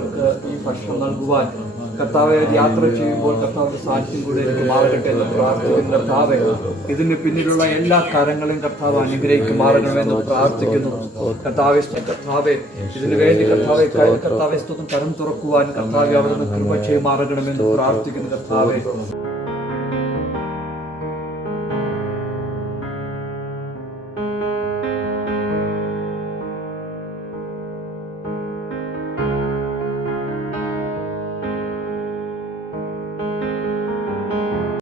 അവർക്ക് ഈ ഭക്ഷണം നൽകുവാൻ കർത്താവെ യാത്ര ചെയ്യുമ്പോൾ കർത്താവിന്റെ സാന്നിധ്യം കൂടെ എനിക്ക് മാറട്ടെ എന്ന് പ്രാർത്ഥിക്കുന്നു. കർത്താവെ ഇതിന് പിന്നിലുള്ള എല്ലാ കാര്യങ്ങളെയും കർത്താവ് അനുഗ്രഹിക്കുമാറണമെന്ന് പ്രാർത്ഥിക്കുന്നു. കർത്താവെ ഇതിനു വേണ്ടി കർത്താവെ സ്തുതം കരം തുറക്കുവാൻ കർത്താവെ അവിടുന്ന് കൃപ ചെയ്യുമാറണമെന്ന് പ്രാർത്ഥിക്കുന്നു. കർത്താവെ